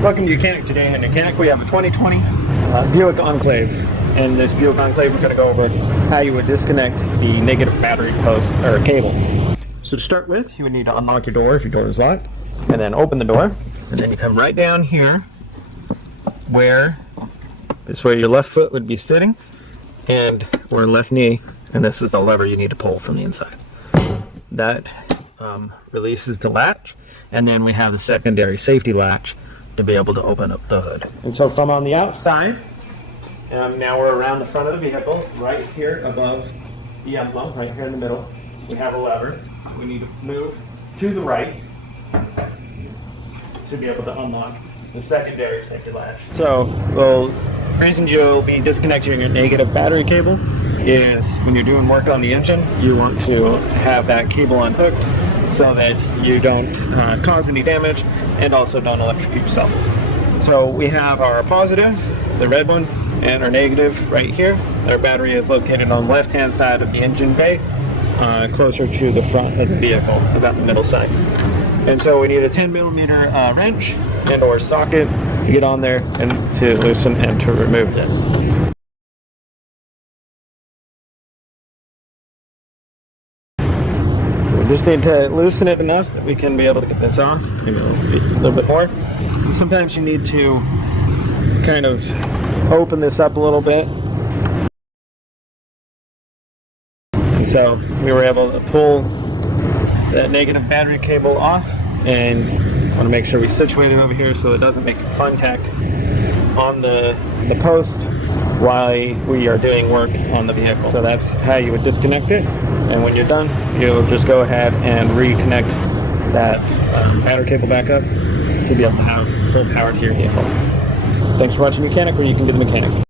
Welcome to YOUCANIC. Today in YOUCANIC we have a 2020 Buick Enclave. In this Buick Enclave we're going to go over how you would disconnect the negative battery post or cable. So to start with, you would need to unlock your door if your door is locked, and then open the door, and then you come right down here where your left foot would be sitting and or left knee, and this is the lever you need to pull from the inside. That releases the latch, and then we have the secondary safety latch to be able to open up the hood. And so from on the outside, now we're around the front of the vehicle, right here above the emblem, right here in the middle, we have a lever. We need to move to the right to be able to unlock the secondary safety latch. So the reason you'll be disconnecting your negative battery cable is when you're doing work on the engine, you want to have that cable unhooked so that you don't cause any damage and also don't electrocute yourself. So we have our positive, the red one, and our negative right here. Our battery is located on the left-hand side of the engine bay, closer to the front of the vehicle, about the middle side. And so we need a 10mm wrench and or socket to get on there and to loosen and to remove this. Just need to loosen it enough that we can be able to get this off, maybe a little bit more. And sometimes you need to kind of open this up a little bit. And so we were able to pull that negative battery cable off, and want to make sure we situate it over here so it doesn't make contact on the post while we are doing work on the vehicle. So that's how you would disconnect it, and when you're done, you'll just go ahead and reconnect that battery cable back up to be able to have full power to your vehicle. Thanks for watching YOUCANIC, where you can be the mechanic.